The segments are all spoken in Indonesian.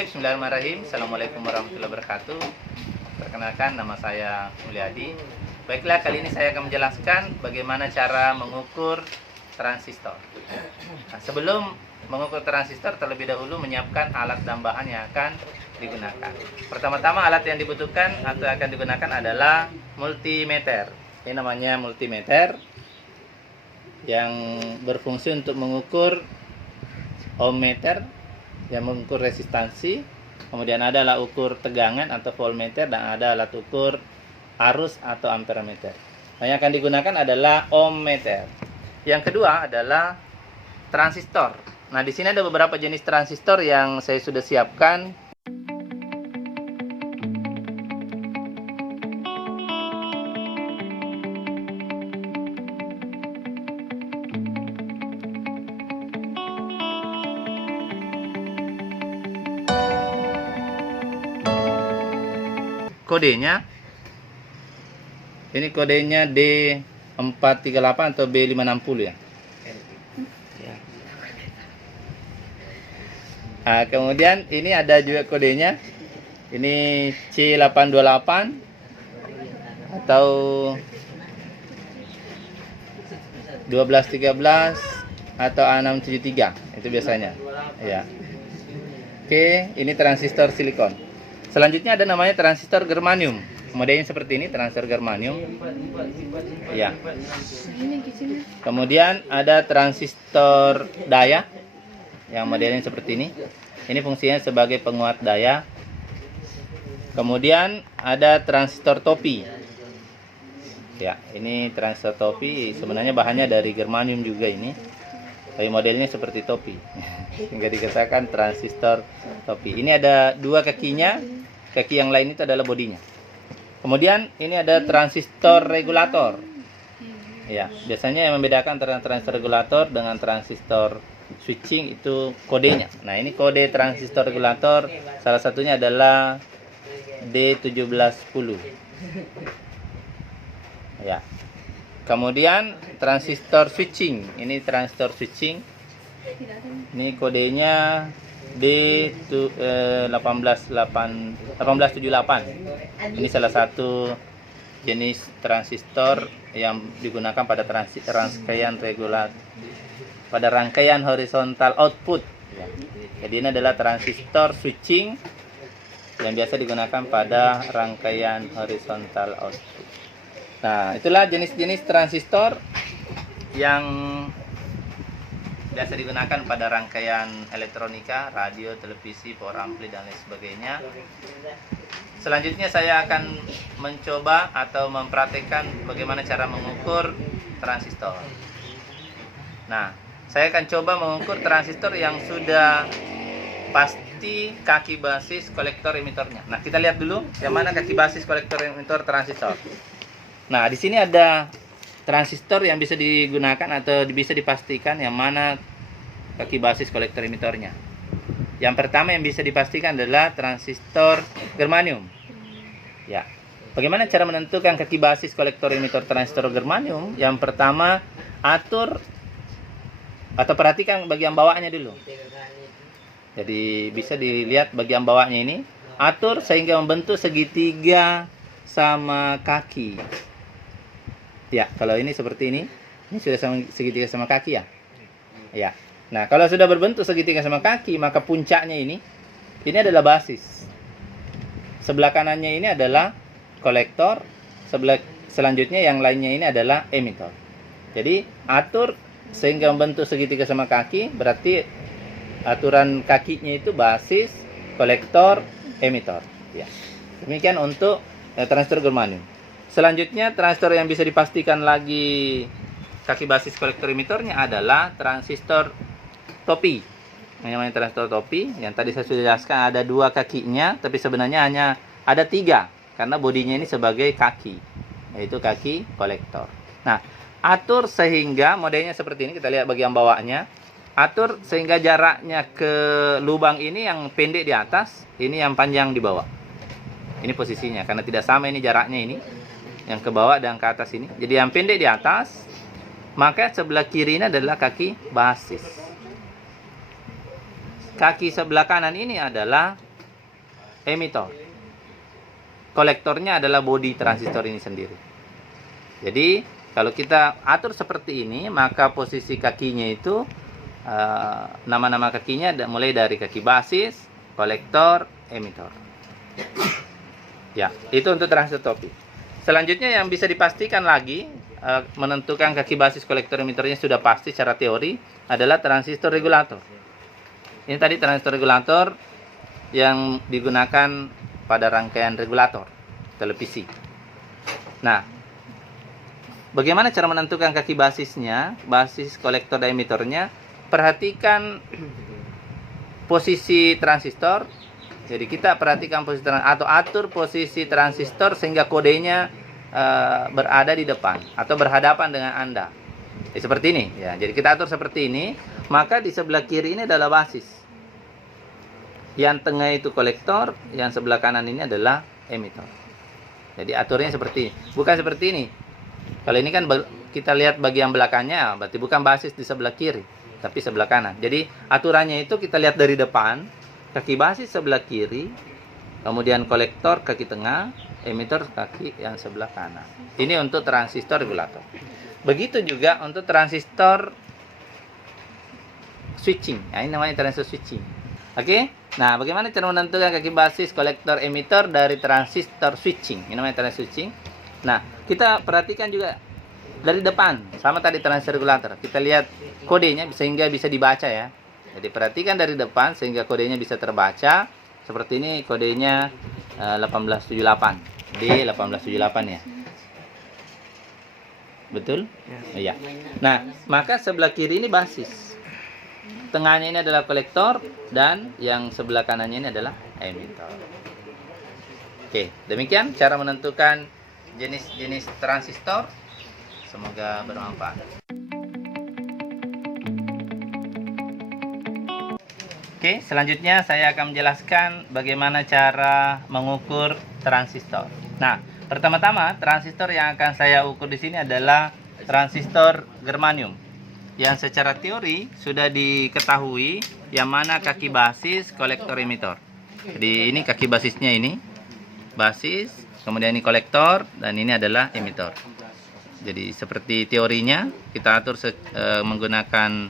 Bismillahirrahmanirrahim. Assalamualaikum warahmatullahi wabarakatuh. Perkenalkan, nama saya Mulyadi. Baiklah, kali ini saya akan menjelaskan bagaimana cara mengukur transistor. Nah, sebelum mengukur transistor, terlebih dahulu menyiapkan alat dan bahan yang akan digunakan. Pertama-tama alat yang dibutuhkan atau akan digunakan adalah multimeter. Ini namanya multimeter yang berfungsi untuk mengukur ohmmeter yang mengukur resistansi, kemudian ada alat ukur tegangan atau voltmeter, dan ada alat ukur arus atau ampermeter. Nah, yang akan digunakan adalah ohmmeter. Yang kedua adalah transistor. Nah, di sini ada beberapa jenis transistor yang saya sudah siapkan. Kodenya, ini kodenya D438 atau B560 ya. Nah, kemudian ini ada juga kodenya, ini C828 atau 1213 atau A673, itu biasanya ya. Oke, ini transistor silikon. Selanjutnya ada namanya transistor germanium. Modelnya seperti ini, transistor germanium. Ya. Kemudian ada transistor daya yang modelnya seperti ini. Ini fungsinya sebagai penguat daya. Kemudian ada transistor topi. Ya, ini transistor topi, sebenarnya bahannya dari germanium juga ini. Tapi modelnya seperti topi. Sehingga dikatakan transistor topi. Ini ada dua kakinya. Kaki yang lain itu adalah bodinya. Kemudian ini ada transistor regulator. Ya, biasanya yang membedakan antara transistor regulator dengan transistor switching itu kodenya. Nah, ini kode transistor regulator, salah satunya adalah D1710. Ya. Kemudian transistor switching. Ini transistor switching. Ini kodenya D1878. Ini salah satu jenis transistor yang digunakan pada rangkaian horizontal output. Jadi ini adalah transistor switching yang biasa digunakan pada rangkaian horizontal output. Nah, itulah jenis-jenis transistor yang biasa digunakan pada rangkaian elektronika, radio, televisi, power ampli, dan lain sebagainya. Selanjutnya saya akan mencoba atau mempraktikkan bagaimana cara mengukur transistor. Nah, saya akan coba mengukur transistor yang sudah pasti kaki basis kolektor emitornya. Nah, kita lihat dulu yang mana kaki basis kolektor emitor transistor. Nah, di sini ada transistor yang bisa digunakan atau bisa dipastikan yang mana kaki basis kolektor emitornya. Yang pertama yang bisa dipastikan adalah transistor germanium. Ya. Bagaimana cara menentukan kaki basis kolektor emitor transistor germanium? Yang pertama, atur atau perhatikan bagian bawahnya dulu. Jadi bisa dilihat bagian bawahnya ini, atur sehingga membentuk segitiga sama kaki. Ya, kalau ini seperti ini sudah segitiga sama kaki ya. Ya. Nah, kalau sudah berbentuk segitiga sama kaki, maka puncaknya ini adalah basis. Sebelah kanannya ini adalah kolektor, selanjutnya yang lainnya ini adalah emitor. Jadi, atur sehingga membentuk segitiga sama kaki, berarti aturan kakinya itu basis, kolektor, emitor. Ya. Demikian untuk transistor germanium. Selanjutnya, transistor yang bisa dipastikan lagi kaki basis kolektor emitornya adalah transistor topi. Yang namanya transistor topi, yang tadi saya sudah jelaskan ada dua kakinya, tapi sebenarnya hanya ada tiga, karena bodinya ini sebagai kaki, yaitu kaki kolektor. Nah, atur sehingga modelnya seperti ini, kita lihat bagian bawahnya. Atur sehingga jaraknya ke lubang ini yang pendek di atas, ini yang panjang di bawah. Ini posisinya, karena tidak sama ini jaraknya ini. Yang ke bawah dan ke atas ini. Jadi yang pendek di atas, maka sebelah kiri ini adalah kaki basis. Kaki sebelah kanan ini adalah emitor. Kolektornya adalah bodi transistor ini sendiri. Jadi kalau kita atur seperti ini, maka posisi kakinya itu nama-nama kakinya mulai dari kaki basis, kolektor, emitor. Ya, itu untuk transistor topi. Selanjutnya yang bisa dipastikan lagi menentukan kaki basis, kolektor, emitornya sudah pasti secara teori adalah transistor regulator. Ini tadi transistor regulator yang digunakan pada rangkaian regulator televisi. Nah, bagaimana cara menentukan kaki basisnya, basis, kolektor, dan emitornya? Perhatikan posisi transistor. Jadi kita perhatikan posisi atau atur posisi transistor sehingga kodenya berada di depan atau berhadapan dengan Anda. Seperti ini ya. Jadi kita atur seperti ini, maka di sebelah kiri ini adalah basis. Yang tengah itu kolektor, yang sebelah kanan ini adalah emitor. Jadi aturnya seperti ini. Bukan seperti ini. Kalau ini kan kita lihat bagian belakangnya, berarti bukan basis di sebelah kiri, tapi sebelah kanan. Jadi aturannya itu kita lihat dari depan, kaki basis sebelah kiri, kemudian kolektor kaki tengah, emitor kaki yang sebelah kanan. Ini untuk transistor regulator. Begitu juga untuk transistor switching. Nah, ini namanya transistor switching. Oke? Nah, bagaimana cara menentukan kaki basis, kolektor, emitor dari transistor switching? Ini namanya transistor switching. Nah, kita perhatikan juga dari depan, sama tadi transistor regulator. Kita lihat kodenya sehingga bisa dibaca ya. Jadi perhatikan dari depan sehingga kodenya bisa terbaca. Seperti ini kodenya 1878. D1878 ya. Betul? Iya. Nah, maka sebelah kiri ini basis. Tengahnya ini adalah kolektor dan yang sebelah kanannya ini adalah emitor. Oke, demikian cara menentukan jenis-jenis transistor. Semoga bermanfaat. Oke, selanjutnya saya akan menjelaskan bagaimana cara mengukur transistor. Nah, pertama-tama transistor yang akan saya ukur di sini adalah transistor germanium. Yang secara teori sudah diketahui yang mana kaki basis, kolektor, emitor. Jadi ini kaki basisnya ini, basis, kemudian ini kolektor, dan ini adalah emitor. Jadi seperti teorinya kita atur menggunakan,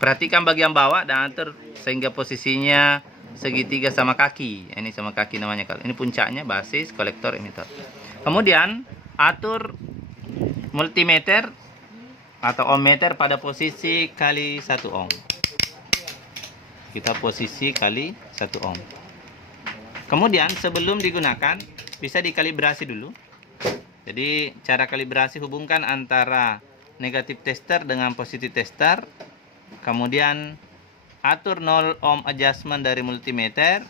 perhatikan bagian bawah dan atur sehingga posisinya segitiga sama kaki. Ini sama kaki namanya. Ini puncaknya basis, kolektor, emitor. Kemudian atur multimeter atau ohmmeter pada posisi kali 1 ohm. Kita posisi kali 1 ohm. Kemudian sebelum digunakan bisa dikalibrasi dulu. Jadi cara kalibrasi hubungkan antara negatif tester dengan positif tester. Kemudian atur 0 ohm adjustment dari multimeter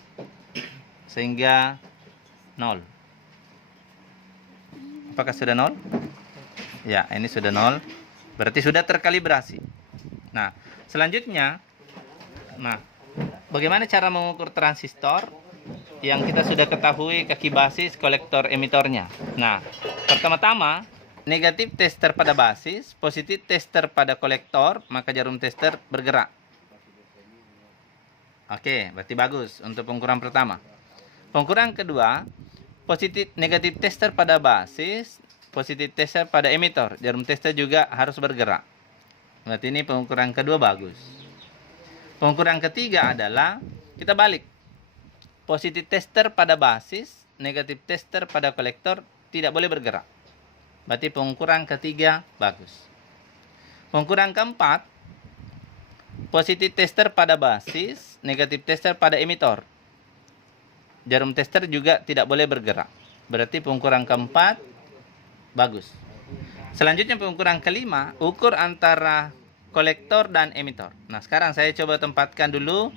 sehingga 0. Apakah sudah 0? Ya, ini sudah 0. Berarti sudah terkalibrasi. Nah, selanjutnya, bagaimana cara mengukur transistor yang kita sudah ketahui kaki basis, kolektor, emitornya. Nah, pertama-tama negatif tester pada basis, positif tester pada kolektor, maka jarum tester bergerak. Oke, berarti bagus untuk pengukuran pertama. Pengukuran kedua, negatif tester pada basis, positif tester pada emitor, jarum tester juga harus bergerak. Berarti ini pengukuran kedua bagus. Pengukuran ketiga adalah kita balik. Positif tester pada basis, negatif tester pada kolektor tidak boleh bergerak. Berarti pengukuran ketiga bagus. Pengukuran keempat, positif tester pada basis, negatif tester pada emitor. Jarum tester juga tidak boleh bergerak. Berarti pengukuran keempat bagus. Selanjutnya pengukuran kelima, ukur antara kolektor dan emitor. Nah, sekarang saya coba tempatkan dulu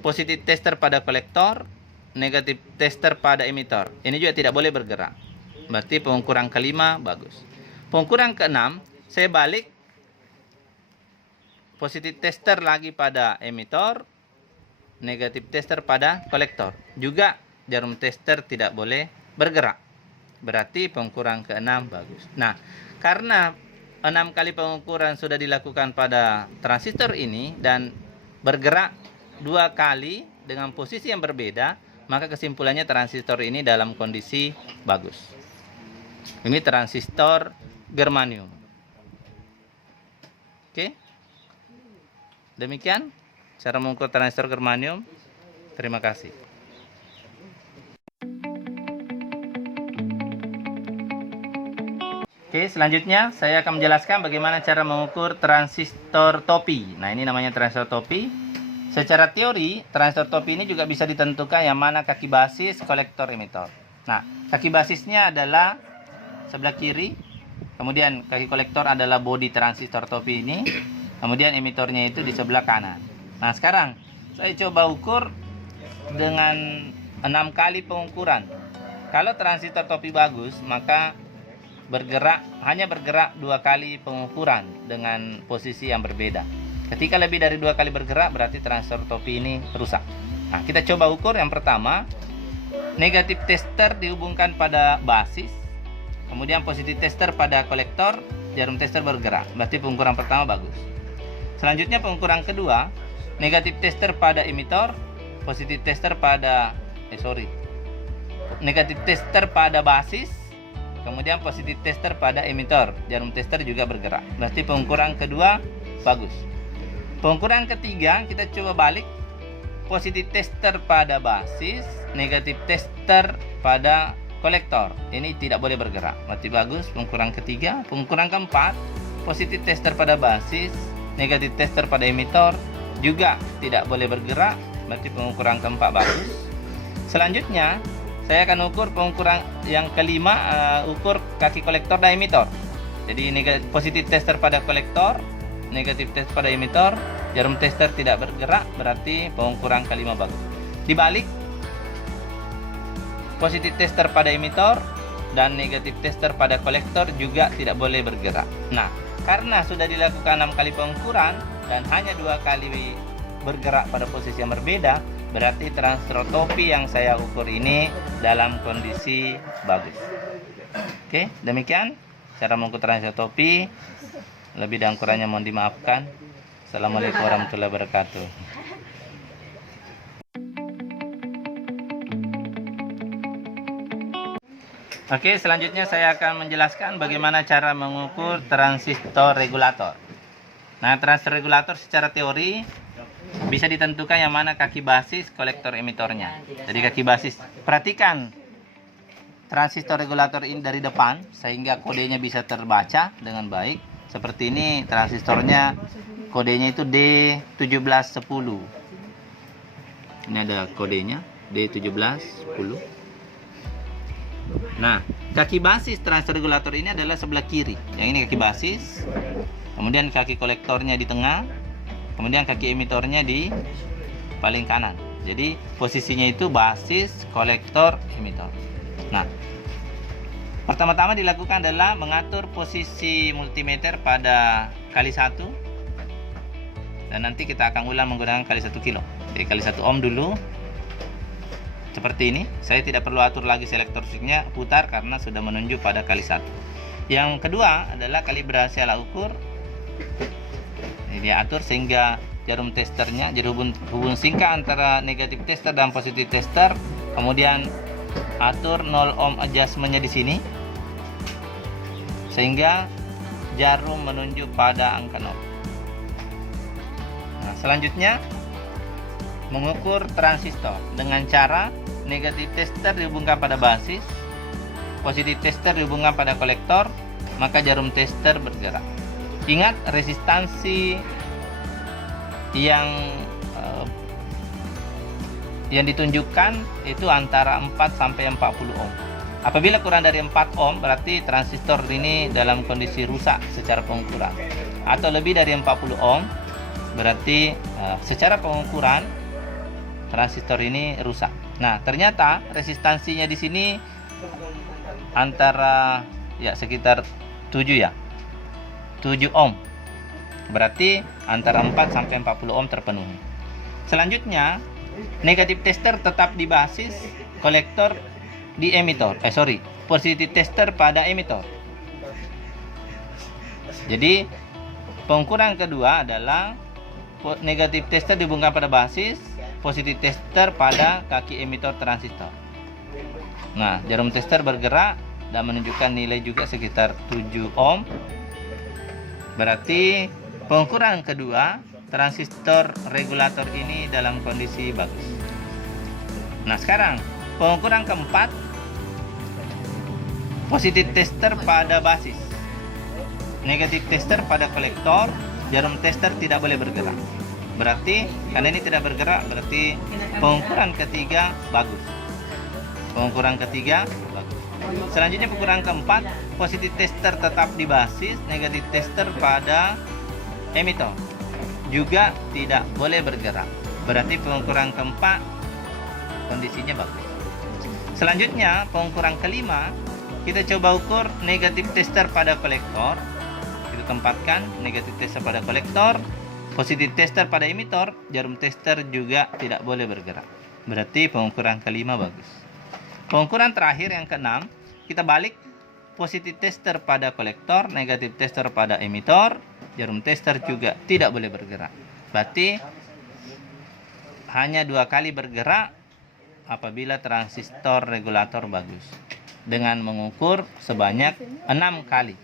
positif tester pada kolektor, negatif tester pada emitor. Ini juga tidak boleh bergerak. Berarti pengukuran kelima bagus. Pengukuran keenam, saya balik positif tester lagi pada emitor, negatif tester pada kolektor. Juga jarum tester tidak boleh bergerak. Berarti pengukuran ke-6 bagus. Nah, karena 6 kali pengukuran sudah dilakukan pada transistor ini dan bergerak 2 kali dengan posisi yang berbeda, maka kesimpulannya transistor ini dalam kondisi bagus. Ini transistor germanium. Oke. Demikian cara mengukur transistor germanium. Terima kasih. Oke, selanjutnya saya akan menjelaskan bagaimana cara mengukur transistor topi. Nah, ini namanya transistor topi. Secara teori, transistor topi ini juga bisa ditentukan yang mana kaki basis, kolektor, emitor. Nah, kaki basisnya adalah sebelah kiri, kemudian kaki kolektor adalah bodi transistor topi ini, kemudian emitornya itu di sebelah kanan. Nah, sekarang saya coba ukur dengan 6 kali pengukuran. Kalau transistor topi bagus, maka hanya bergerak 2 kali pengukuran dengan posisi yang berbeda. Ketika lebih dari 2 kali bergerak, berarti transistor topi ini rusak. Nah, kita coba ukur. Yang pertama, negatif tester dihubungkan pada basis, kemudian positif tester pada kolektor, jarum tester bergerak. Berarti pengukuran pertama bagus. Selanjutnya pengukuran kedua, negatif tester pada emitor, positif tester pada negatif tester pada basis, kemudian positif tester pada emitor, jarum tester juga bergerak. Berarti pengukuran kedua bagus. Pengukuran ketiga kita coba balik, positif tester pada basis, negatif tester pada kolektor. Ini tidak boleh bergerak. Berarti bagus pengukuran ketiga. Pengukuran keempat, positif tester pada basis, negatif tester pada emitor juga tidak boleh bergerak. Berarti pengukuran keempat bagus. Selanjutnya saya akan ukur pengukuran yang kelima, ukur kaki kolektor dan emitor. Jadi positif tester pada kolektor, negatif tester pada emitor, jarum tester tidak bergerak, berarti pengukuran kelima bagus. Dibalik, positif tester pada emitor dan negatif tester pada kolektor juga tidak boleh bergerak. Nah, karena sudah dilakukan 6 kali pengukuran dan hanya 2 kali bergerak pada posisi yang berbeda, berarti transistor topi yang saya ukur ini dalam kondisi bagus. Oke, demikian cara mengukur transistor topi. Lebih dan kurangnya mohon dimaafkan. Assalamualaikum warahmatullahi wabarakatuh. Oke, selanjutnya saya akan menjelaskan bagaimana cara mengukur transistor regulator. Nah, transistor regulator secara teori bisa ditentukan yang mana kaki basis, kolektor, emitornya. Jadi kaki basis, perhatikan transistor regulator ini dari depan sehingga kodenya bisa terbaca dengan baik. Seperti ini transistornya, kodenya itu D1710. Ini ada kodenya D1710. Nah, kaki basis transistor regulator ini adalah sebelah kiri. Yang ini kaki basis, kemudian kaki kolektornya di tengah, kemudian kaki emitornya di paling kanan. Jadi posisinya itu basis, kolektor, emitor. Nah, pertama-tama dilakukan adalah mengatur posisi multimeter pada kali 1. Dan nanti kita akan ulang menggunakan kali 1 kilo. Jadi kali 1 ohm dulu. Seperti ini. Saya tidak perlu atur lagi selektor switchnya, putar karena sudah menunjuk pada kali 1. Yang kedua adalah kalibrasi alat ukur. Ini dia atur sehingga jarum testernya jadi hubung singkat antara negatif tester dan positif tester. Kemudian atur 0 ohm adjustmentnya di sini sehingga jarum menunjuk pada angka 0. Nah, selanjutnya mengukur transistor dengan cara negatif tester dihubungkan pada basis, positif tester dihubungkan pada kolektor, maka jarum tester bergerak. Ingat resistansi yang ditunjukkan itu antara 4 sampai 40 ohm. Apabila kurang dari 4 ohm berarti transistor ini dalam kondisi rusak secara pengukuran. Atau lebih dari 40 ohm berarti secara pengukuran transistor ini rusak. Nah, ternyata resistansinya di sini antara sekitar 7 7 ohm. Berarti antara 4 sampai 40 ohm terpenuhi. Selanjutnya, negatif tester tetap di basis, kolektor di emitor. Positif tester pada emitor. Jadi, pengukuran kedua adalah negatif tester dihubungkan pada basis, positif tester pada kaki emitor transistor. Nah, jarum tester bergerak dan menunjukkan nilai juga sekitar 7 ohm. Berarti pengukuran kedua, transistor regulator ini dalam kondisi bagus. Nah, sekarang pengukuran keempat, positif tester pada basis, negatif tester pada kolektor, jarum tester tidak boleh bergerak. Berarti karena ini tidak bergerak, berarti pengukuran ketiga bagus. Pengukuran ketiga bagus. Selanjutnya pengukuran keempat, positif tester tetap di basis, negatif tester pada emitor juga tidak boleh bergerak. Berarti pengukuran keempat kondisinya bagus. Selanjutnya pengukuran kelima, kita coba ukur negatif tester pada kolektor. Kita tempatkan negatif tester pada kolektor, positif tester pada emitor, jarum tester juga tidak boleh bergerak. Berarti pengukuran kelima bagus. Pengukuran terakhir yang keenam, kita balik, positif tester pada kolektor, negatif tester pada emitor, jarum tester juga tidak boleh bergerak. Berarti hanya 2 kali bergerak apabila transistor regulator bagus, dengan mengukur sebanyak 6 kali.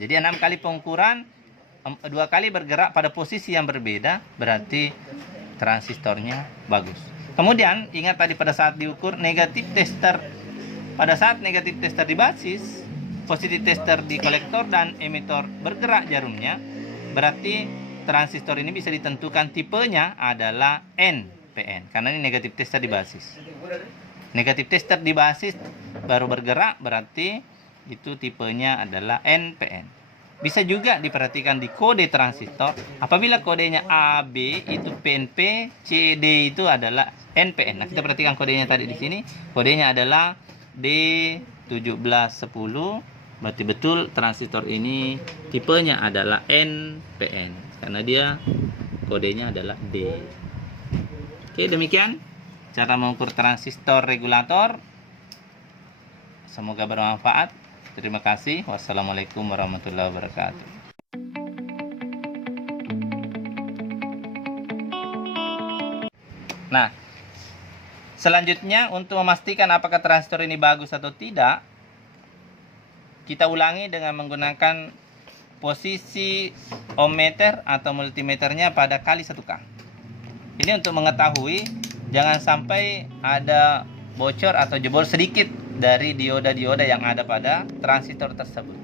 Jadi 6 kali pengukuran, 2 kali bergerak pada posisi yang berbeda, berarti transistornya bagus. Kemudian ingat tadi pada saat diukur negatif tester, pada saat negatif tester di basis, positif tester di kolektor dan emitor bergerak jarumnya, berarti transistor ini bisa ditentukan tipenya adalah NPN, karena ini negatif tester di basis. Negatif tester di basis baru bergerak, berarti itu tipenya adalah NPN. Bisa juga diperhatikan di kode transistor, apabila kodenya AB itu PNP, CD itu adalah NPN. Nah, kita perhatikan kodenya tadi di sini, kodenya adalah D1710. Berarti betul transistor ini tipenya adalah NPN, karena dia kodenya adalah D. Oke, demikian cara mengukur transistor regulator. Semoga bermanfaat. Terima kasih. Wassalamualaikum warahmatullahi wabarakatuh. Nah, selanjutnya untuk memastikan apakah transistor ini bagus atau tidak, kita ulangi dengan menggunakan posisi ohmmeter atau multimeternya pada kali 1K. Ini untuk mengetahui jangan sampai ada bocor atau jebol sedikit dari dioda-dioda yang ada pada transistor tersebut.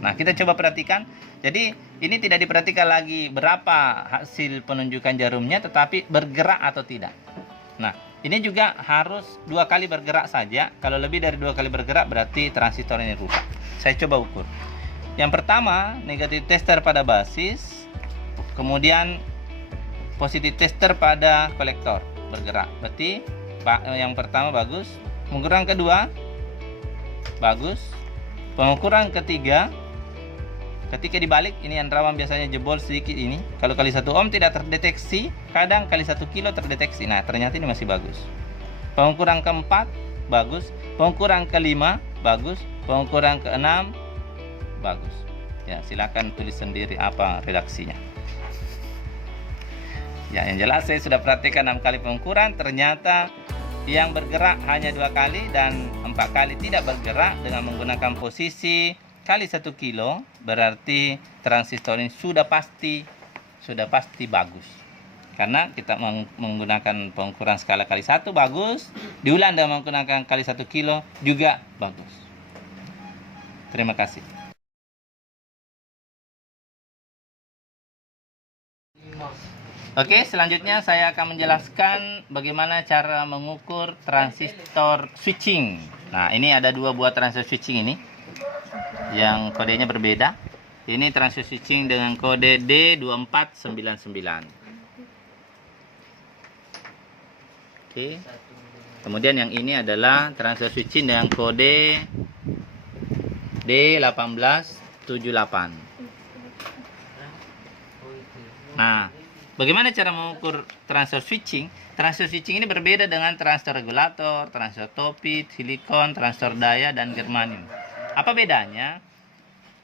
Nah, kita coba perhatikan. Jadi ini tidak diperhatikan lagi berapa hasil penunjukan jarumnya, tetapi bergerak atau tidak. Nah, ini juga harus 2 kali bergerak saja. Kalau lebih dari 2 kali bergerak berarti transistor ini rusak. Saya coba ukur. Yang pertama, negatif tester pada basis, kemudian positif tester pada kolektor bergerak. Berarti yang pertama bagus. Pengukuran kedua bagus. Pengukuran ketiga, ketika dibalik, ini yang rawan biasanya jebol sedikit ini. Kalau kali 1 ohm tidak terdeteksi, kadang kali 1 kilo terdeteksi. Nah, ternyata ini masih bagus. Pengukuran keempat bagus. Pengukuran kelima bagus. Pengukuran keenam bagus. Ya, silakan tulis sendiri apa redaksinya. Ya, yang jelas saya sudah perhatikan 6 kali pengukuran, ternyata yang bergerak hanya 2 kali dan 4 kali tidak bergerak dengan menggunakan posisi kali 1 kilo, berarti transistor ini sudah pasti bagus. Karena kita menggunakan pengukuran skala kali 1 bagus, diulang dengan menggunakan kali 1 kilo juga bagus. Terima kasih. Oke, selanjutnya saya akan menjelaskan bagaimana cara mengukur transistor switching. Nah, ini ada 2 buah transistor switching ini yang kodenya berbeda. Ini transistor switching dengan kode D2499. Oke. Kemudian yang ini adalah transistor switching dengan kode D1878. Nah, bagaimana cara mengukur transistor switching? Transistor switching ini berbeda dengan transistor regulator, transistor topit, silikon, transistor daya, dan germanium. Apa bedanya?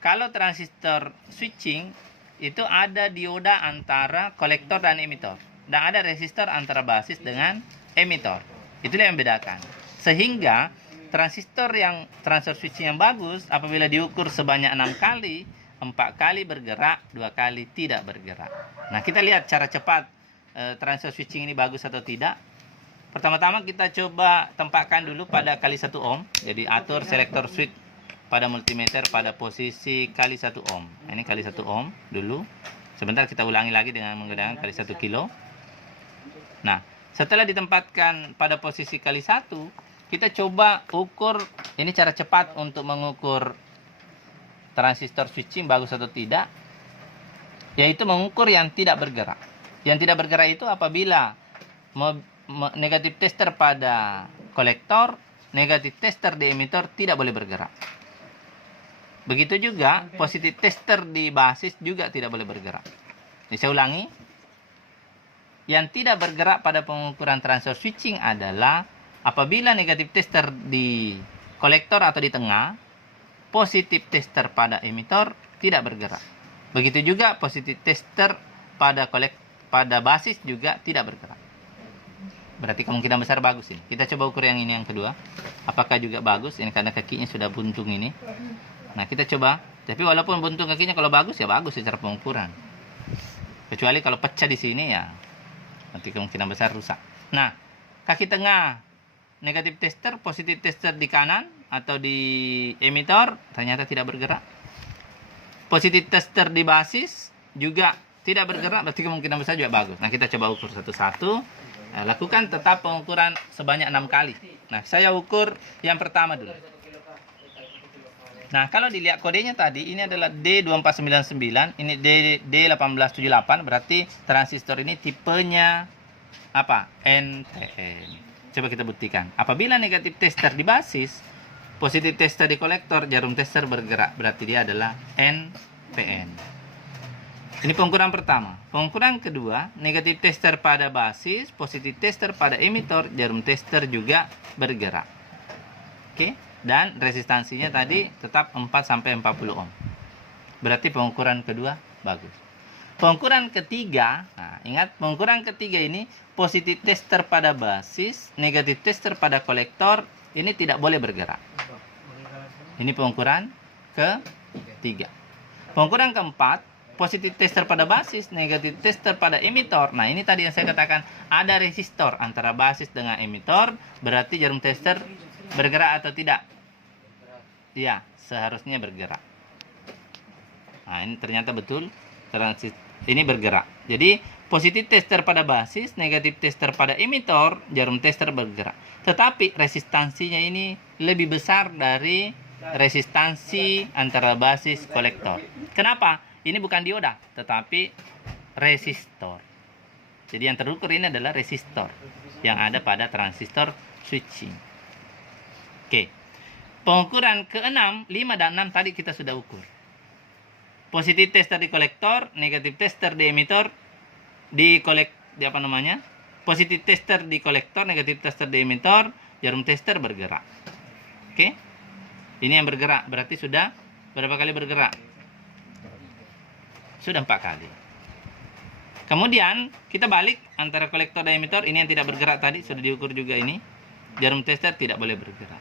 Kalau transistor switching itu ada dioda antara kolektor dan emitor. dan ada resistor antara basis dengan emitor. Itulah yang membedakan. Sehingga transistor switching yang bagus apabila diukur sebanyak 6 kali, 4 kali bergerak, 2 kali tidak bergerak. Nah, kita lihat cara cepat transistor switching ini bagus atau tidak. Pertama-tama kita coba tempatkan dulu pada kali 1 ohm. Jadi atur selektor switch pada multimeter pada posisi kali 1 ohm. Nah, ini kali 1 ohm dulu. Sebentar kita ulangi lagi dengan menggunakan kali 1 kilo. Nah, setelah ditempatkan pada posisi kali 1, kita coba ukur. Ini cara cepat untuk mengukur transistor switching bagus atau tidak, yaitu mengukur yang tidak bergerak. Yang tidak bergerak itu apabila negatif tester pada kolektor, negatif tester di emitor tidak boleh bergerak. Begitu juga positif tester di basis juga tidak boleh bergerak. Jadi saya ulangi, yang tidak bergerak pada pengukuran transistor switching adalah apabila negatif tester di kolektor atau di tengah, positif tester pada emitor tidak bergerak. Begitu juga positif tester pada basis juga tidak bergerak. Berarti kemungkinan besar bagus ini. Kita coba ukur yang ini, yang kedua. Apakah juga bagus? Ini karena kakinya sudah buntung ini. Nah, kita coba. Tapi walaupun buntung kakinya, kalau bagus ya bagus secara pengukuran. Kecuali kalau pecah di sini ya nanti kemungkinan besar rusak. Nah, kaki tengah negatif tester, positif tester di kanan atau di emitor ternyata tidak bergerak. Positif tester di basis juga tidak bergerak, berarti kemungkinan besar juga bagus. Nah, kita coba ukur satu-satu. Lakukan tetap pengukuran sebanyak 6 kali. Nah, saya ukur yang pertama dulu. Nah, kalau dilihat kodenya tadi, ini adalah D2499, ini D1878, berarti transistor ini tipenya apa? NPN. Coba kita buktikan. Apabila negatif tester di basis, positif tester di kolektor, jarum tester bergerak, berarti dia adalah NPN. Ini pengukuran pertama. Pengukuran kedua, negatif tester pada basis, positif tester pada emitor, jarum tester juga bergerak. Oke, dan resistansinya tadi tetap 4-40 ohm. Berarti pengukuran kedua bagus. Pengukuran ketiga, nah ingat pengukuran ketiga ini positif tester pada basis, negatif tester pada kolektor, ini tidak boleh bergerak. Ini pengukuran ketiga. Pengukuran keempat, positif tester pada basis, negatif tester pada emitor. Nah, ini tadi yang saya katakan, ada resistor antara basis dengan emitor, berarti jarum tester bergerak atau tidak? Ya, seharusnya bergerak. Nah, ini ternyata betul, ini bergerak. Jadi, positif tester pada basis, negatif tester pada emitor, jarum tester bergerak. Tetapi resistansinya ini lebih besar dari resistansi antara basis kolektor. Kenapa? Ini bukan dioda, tetapi resistor. Jadi yang terukur ini adalah resistor yang ada pada transistor switching. Oke. Pengukuran ke-6, 5 dan 6 tadi kita sudah ukur. Positif tester di kolektor, negatif tester di emitor, positif tester di kolektor, negatif tester di emitor, jarum tester bergerak. Oke. Ini yang bergerak, berarti sudah berapa kali bergerak? Sudah 4 kali. Kemudian kita balik antara kolektor dan emitor, ini yang tidak bergerak tadi sudah diukur juga ini. Jarum tester tidak boleh bergerak.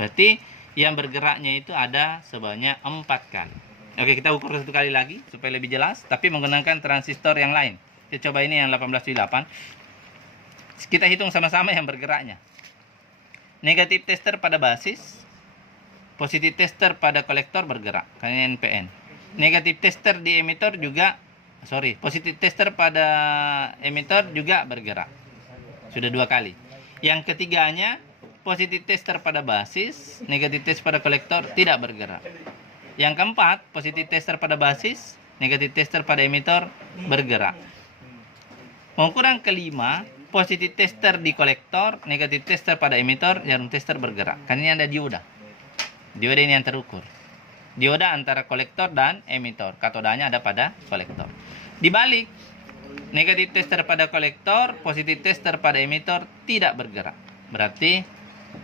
Berarti yang bergeraknya itu ada sebanyak 4 kali. Oke, kita ukur satu kali lagi supaya lebih jelas, tapi menggunakan transistor yang lain. Kita coba ini yang 1878. Kita hitung sama-sama yang bergeraknya. Negatif tester pada basis, positif tester pada kolektor bergerak, karena NPN. Negatif tester di emitor juga, positif tester pada emitor juga bergerak. Sudah 2 kali. Yang ketiganya, positif tester pada basis, negatif tester pada kolektor tidak bergerak. Yang keempat, positif tester pada basis, negatif tester pada emitor bergerak. Pengukuran kelima, positif tester di kolektor, negatif tester pada emitor, jarum tester bergerak. Kan ini ada dioda. Dioda ini yang terukur. Dioda antara kolektor dan emitor. Katodanya ada pada kolektor. Dibalik, negatif tester pada kolektor, positif tester pada emitor tidak bergerak. Berarti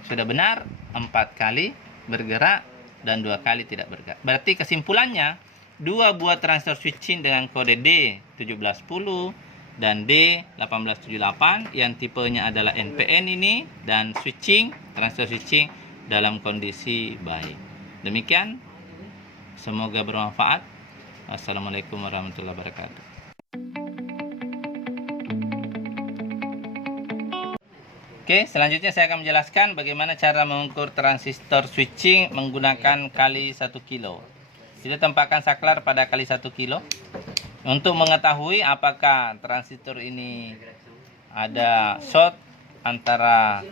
sudah benar 4 kali bergerak dan 2 kali tidak bergerak. Berarti kesimpulannya, 2 buah transistor switching dengan kode D1710 dan D1878 yang tipenya adalah NPN ini, dan switching, transistor switching dalam kondisi baik. Demikian, semoga bermanfaat. Assalamualaikum warahmatullahi wabarakatuh. Oke, selanjutnya saya akan menjelaskan bagaimana cara mengukur transistor switching menggunakan kali 1 kilo. Kita tempatkan saklar pada kali 1 kilo untuk mengetahui apakah transistor ini ada short antara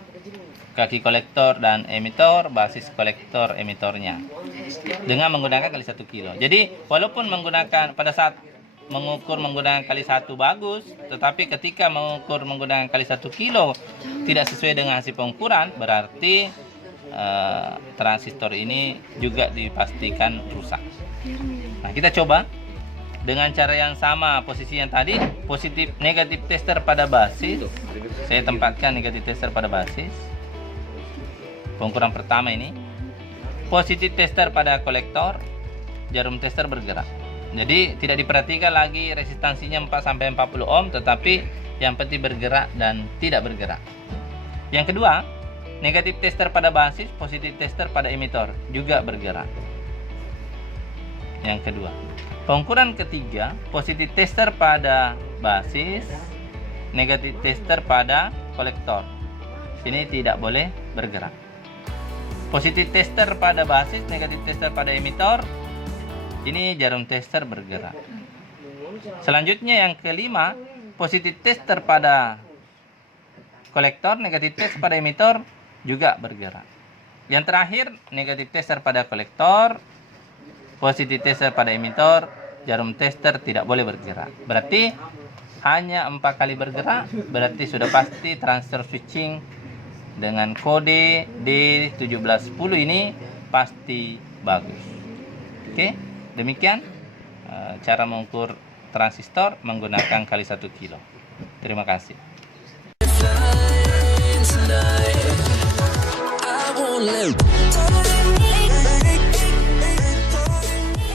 kaki kolektor dan emitor, basis kolektor emitornya, dengan menggunakan kali 1 kilo. Jadi walaupun menggunakan pada saat mengukur menggunakan kali 1 bagus, tetapi ketika mengukur menggunakan kali 1 kilo tidak sesuai dengan hasil pengukuran, berarti transistor ini juga dipastikan rusak. Nah, kita coba dengan cara yang sama, posisi yang tadi, positif negatif tester pada basis. Saya tempatkan negatif tester pada basis. Pengukuran pertama ini. Positif tester pada kolektor, jarum tester bergerak. Jadi tidak diperhatikan lagi resistansinya 4-40 ohm, tetapi yang penting bergerak dan tidak bergerak. Yang kedua, negatif tester pada basis, positif tester pada emitor juga bergerak. Yang kedua, pengukuran ketiga, positif tester pada basis, negatif tester pada kolektor. Ini tidak boleh bergerak. Positif tester pada basis, negatif tester pada emitor. Ini jarum tester bergerak. Selanjutnya yang kelima, positif tester pada kolektor, negatif tester pada emitor juga bergerak. Yang terakhir, negatif tester pada kolektor, positif tester pada emitor, jarum tester tidak boleh bergerak. Berarti hanya 4 kali bergerak, berarti sudah pasti transistor switching dengan kode D1710 ini pasti bagus. Oke, demikian cara mengukur transistor menggunakan kali 1 kilo. Terima kasih.